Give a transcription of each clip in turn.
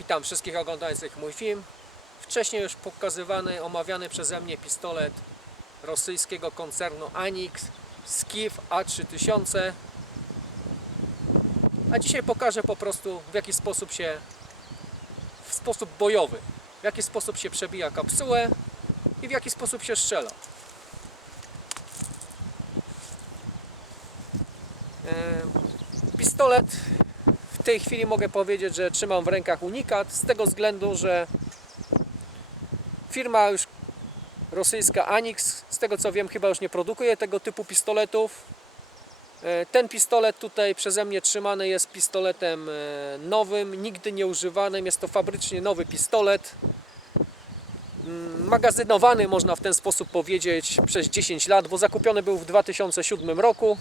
Witam wszystkich oglądających mój film. Wcześniej już pokazywany, omawiany przeze mnie pistolet rosyjskiego koncernu Anix Skif A3000. A dzisiaj pokażę po prostu w jaki sposób się, w sposób bojowy, w jaki sposób się przebija kapsułę i w jaki sposób się strzela. E, Pistolet w tej chwili mogę powiedzieć, że trzymam w rękach unikat z tego względu, że firma już rosyjska Anix, z tego co wiem, chyba już nie produkuje tego typu pistoletów. E, Ten pistolet tutaj przeze mnie trzymany jest pistoletem e, nowym, nigdy nie używanym. Jest to fabrycznie nowy pistolet. Mm, Magazynowany można w ten sposób powiedzieć przez 10 lat, bo zakupiony był w 2007 roku.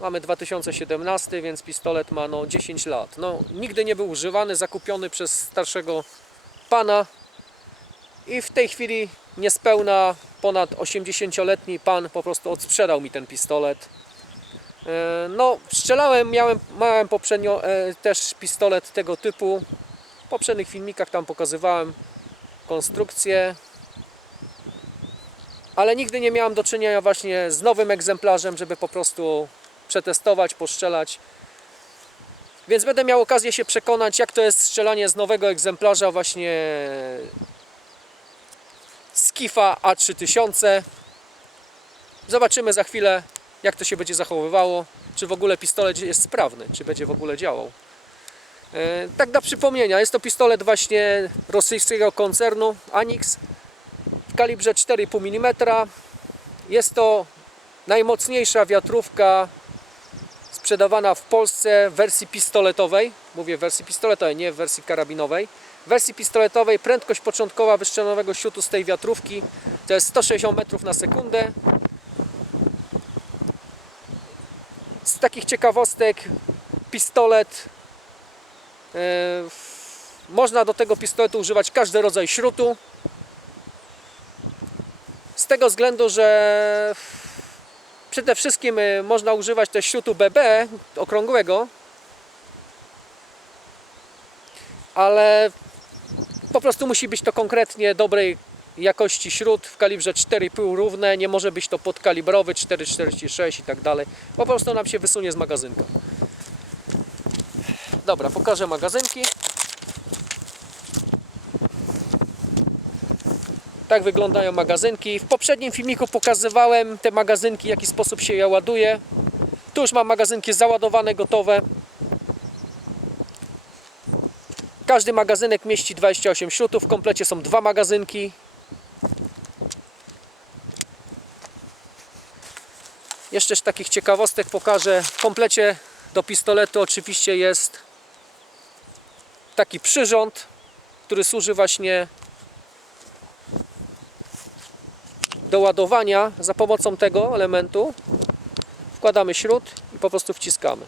Mamy 2017, więc pistolet ma no 10 lat. No, nigdy nie był używany, zakupiony przez starszego pana i w tej chwili niespełna ponad 80-letni pan po prostu odsprzedał mi ten pistolet. E, No, strzelałem, miałem, miałem poprzednio e, też pistolet tego typu. W poprzednich filmikach tam pokazywałem konstrukcję. Ale nigdy nie miałem do czynienia właśnie z nowym egzemplarzem, żeby po prostu przetestować, postrzelać. Więc będę miał okazję się przekonać, jak to jest strzelanie z nowego egzemplarza właśnie Skifa A3000. Zobaczymy za chwilę, jak to się będzie zachowywało, czy w ogóle pistolet jest sprawny, czy będzie w ogóle działał. E, Tak dla przypomnienia, jest to pistolet właśnie rosyjskiego koncernu Anix w kalibrze 4,5 mm. Jest to najmocniejsza wiatrówka sprzedawana w Polsce w wersji pistoletowej. Mówię w wersji pistoletowej, nie w wersji karabinowej. W wersji pistoletowej prędkość początkowa wystrzelonego siutu z tej wiatrówki to jest 160 metrów na sekundę. Z takich ciekawostek pistolet e, można do tego pistoletu używać każdy rodzaj śrutu. Z tego względu, że Przede wszystkim y, można używać też śrutu BB okrągłego, ale po prostu musi być to konkretnie dobrej jakości śrut w kalibrze 4,5 równe, nie może być to podkalibrowy 4,46 i tak dalej. Po prostu nam się wysunie z magazynka. Dobra, pokażę magazynki. Tak wyglądają magazynki. W poprzednim filmiku pokazywałem te magazynki, w jaki sposób się je ładuje. Tu już mam magazynki załadowane, gotowe. Każdy magazynek mieści 28 śrutów. W komplecie są dwa magazynki. Jeszcze z takich ciekawostek pokażę. W komplecie do pistoletu oczywiście jest taki przyrząd, który służy właśnie do ładowania za pomocą tego elementu wkładamy śrut i po prostu wciskamy.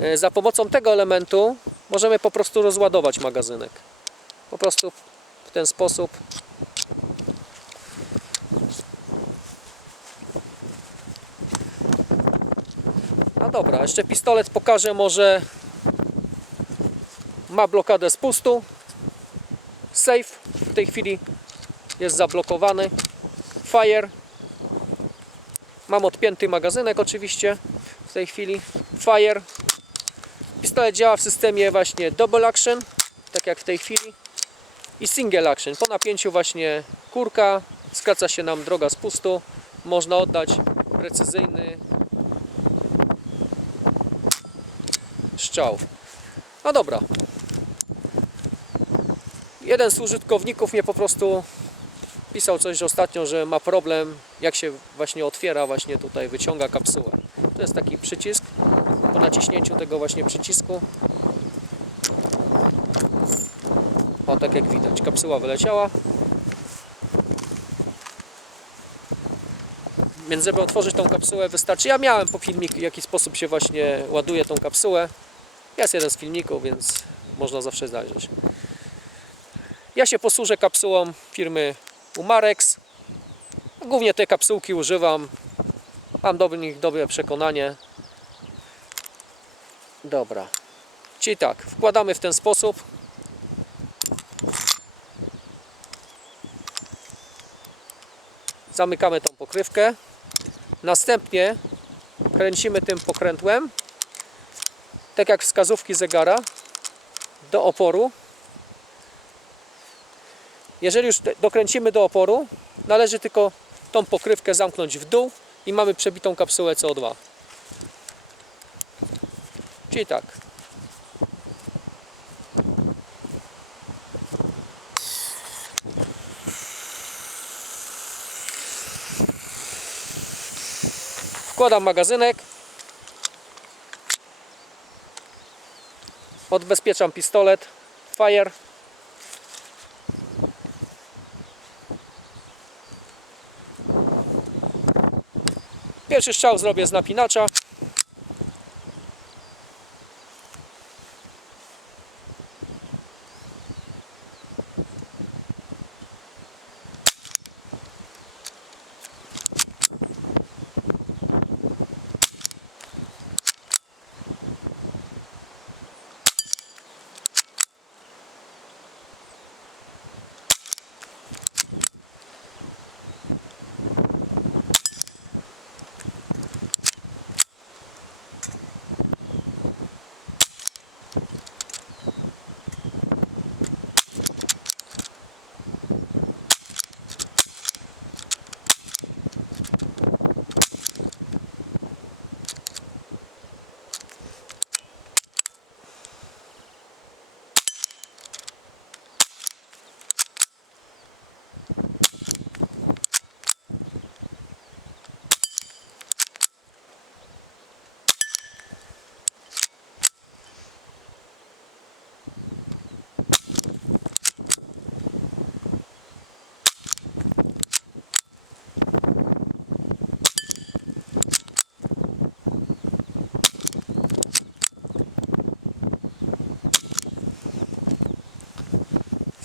E, Za pomocą tego elementu możemy po prostu rozładować magazynek. Po prostu w ten sposób. No dobra, jeszcze pistolet pokażę może ma blokadę spustu. Safe w tej chwili jest zablokowany. Fire. Mam odpięty magazynek oczywiście w tej chwili. Fire. Pistolet działa w systemie właśnie double action, tak jak w tej chwili. I single action. Po napięciu właśnie kurka skraca się nam droga spustu. Można oddać precyzyjny strzał. No dobra. Jeden z użytkowników mnie po prostu pisał coś ostatnio, że ma problem jak się właśnie otwiera, właśnie tutaj wyciąga kapsułę. To jest taki przycisk. Po naciśnięciu tego właśnie przycisku o tak jak widać, kapsuła wyleciała. Więc żeby otworzyć tą kapsułę wystarczy. Ja miałem po filmiku w jaki sposób się właśnie ładuje tą kapsułę. Jest jeden z filmików, więc można zawsze zajrzeć. Ja się posłużę kapsułą firmy Umarex. Głównie te kapsułki używam. Mam do nich dobre przekonanie. Dobra. Czyli tak, wkładamy w ten sposób. Zamykamy tą pokrywkę. Następnie kręcimy tym pokrętłem, tak jak wskazówki zegara, do oporu. Jeżeli już dokręcimy do oporu, należy tylko tą pokrywkę zamknąć w dół i mamy przebitą kapsułę CO2. Czyli tak. Wkładam magazynek. Odbezpieczam pistolet. Fire. Pierwszy strzał zrobię z napinacza.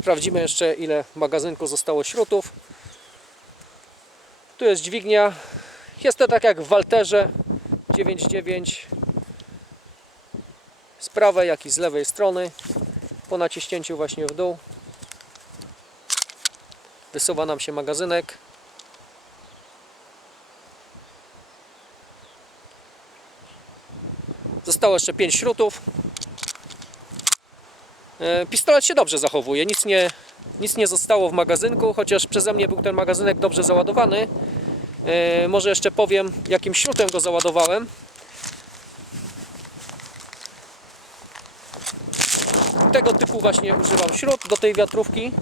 Sprawdzimy jeszcze ile magazynku zostało śrutów. Tu jest dźwignia. Jest to tak jak w Walterze 9.9 z prawej jak i z lewej strony. Po naciśnięciu właśnie w dół wysuwa nam się magazynek. Zostało jeszcze 5 śrutów. E, Pistolet się dobrze zachowuje, nic nie, nic nie zostało w magazynku, chociaż przeze mnie był ten magazynek dobrze załadowany. E, Może jeszcze powiem, jakim śrutem go załadowałem. Tego typu właśnie używam śrut do tej wiatrówki.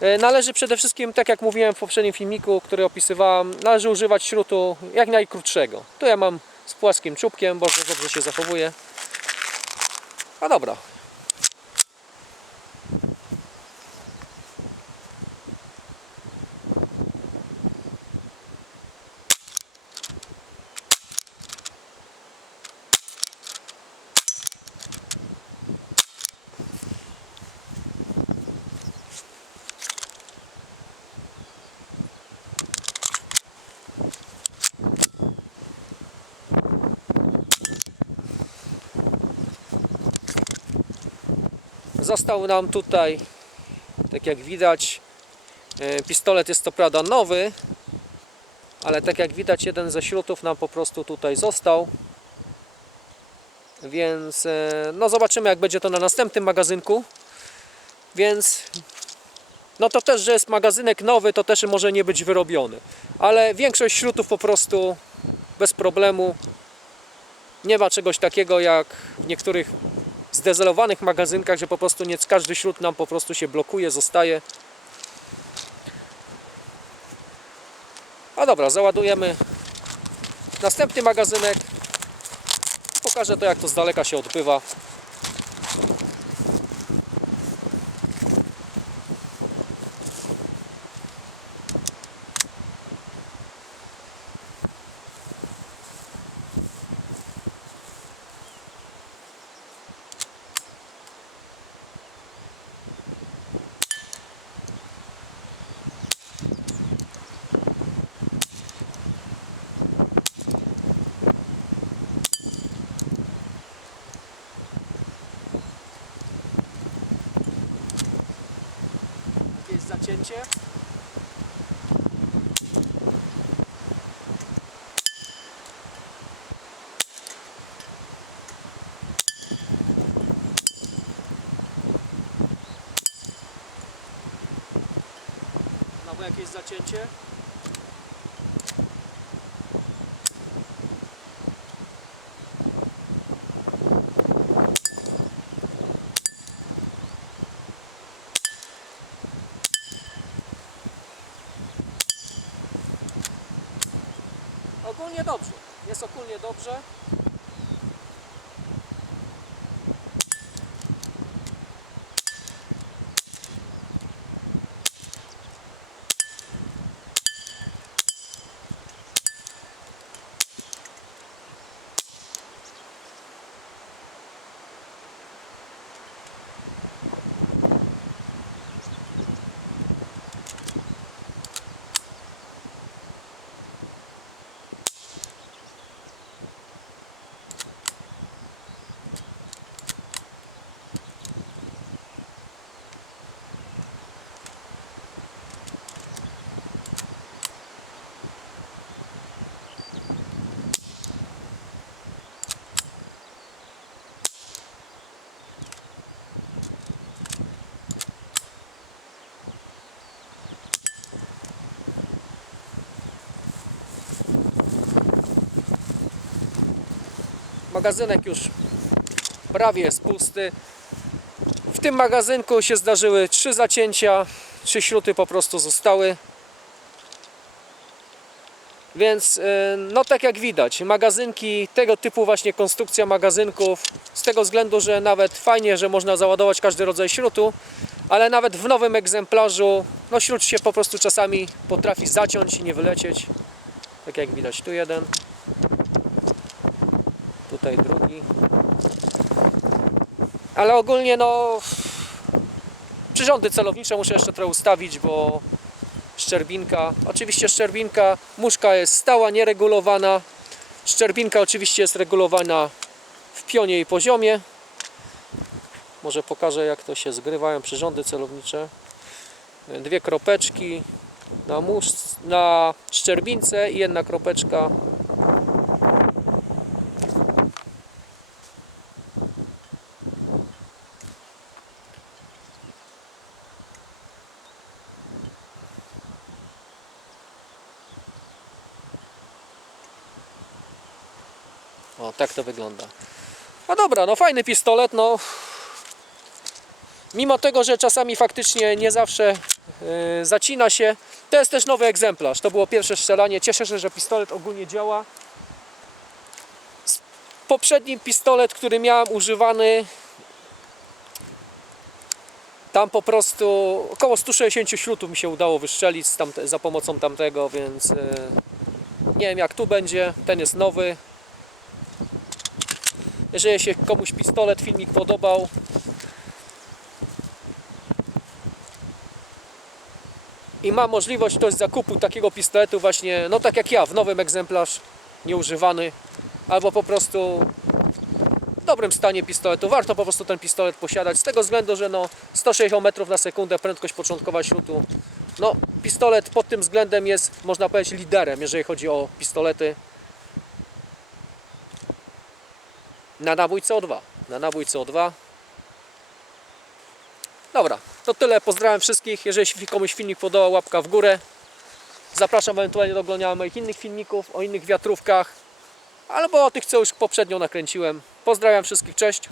E, Należy przede wszystkim, tak jak mówiłem w poprzednim filmiku, który opisywałem, należy używać śrutu jak najkrótszego. Tu ja mam z płaskim czubkiem, bardzo dobrze się zachowuje. A dobra. Został nam tutaj, tak jak widać, e, pistolet jest to prawda nowy, ale tak jak widać jeden ze śrutów nam po prostu tutaj został. Więc e, no zobaczymy jak będzie to na następnym magazynku. Więc no to też, że jest magazynek nowy, to też może nie być wyrobiony. Ale większość śrutów po prostu bez problemu. Nie ma czegoś takiego jak w niektórych zdezelowanych magazynkach, że po prostu nie każdy śrut nam po prostu się blokuje, zostaje. A dobra, załadujemy następny magazynek. Pokażę to jak to z daleka się odbywa. Zacięcie. Znowu jakieś zacięcie. Ogólnie dobrze. Jest ogólnie dobrze. Magazynek już prawie jest pusty. W tym magazynku się zdarzyły trzy zacięcia, trzy śruty po prostu zostały. Więc e, no tak jak widać, magazynki, tego typu właśnie konstrukcja magazynków, z tego względu, że nawet fajnie, że można załadować każdy rodzaj śrutu, ale nawet w nowym egzemplarzu, no śrut się po prostu czasami potrafi zaciąć i nie wylecieć. Tak jak widać, tu jeden, tutaj drugi. Ale ogólnie no przyrządy celownicze muszę jeszcze trochę ustawić, bo szczerbinka, oczywiście szczerbinka, muszka jest stała, nieregulowana. Szczerbinka oczywiście jest regulowana w pionie i poziomie. Może pokażę jak to się zgrywają przyrządy celownicze. Dwie kropeczki na, musz, na szczerbince i jedna kropeczka O, tak to wygląda. No dobra, no fajny pistolet, no. Mimo tego, że czasami faktycznie nie zawsze yy, zacina się, to jest też nowy egzemplarz. To było pierwsze strzelanie. Cieszę się, że pistolet ogólnie działa. Poprzedni pistolet, który miałem używany, tam po prostu około 160 śrutów mi się udało wystrzelić tamte, za pomocą tamtego, więc yy, nie wiem jak tu będzie. Ten jest nowy, jeżeli się komuś pistolet, filmik podobał, i ma możliwość ktoś zakupu takiego pistoletu właśnie, no tak jak ja, w nowym egzemplarz, nieużywany, albo po prostu w dobrym stanie pistoletu, warto po prostu ten pistolet posiadać, z tego względu, że no 160 metrów na sekundę prędkość początkowa śrutu, no pistolet pod tym względem jest, można powiedzieć, liderem, jeżeli chodzi o pistolety. Na nabój CO2. Na nabój CO2. Dobra, to tyle. Pozdrawiam wszystkich. Jeżeli komuś filmik podobał, łapka w górę. Zapraszam ewentualnie do oglądania moich innych filmików o innych wiatrówkach albo o tych, co już poprzednio nakręciłem. Pozdrawiam wszystkich, cześć.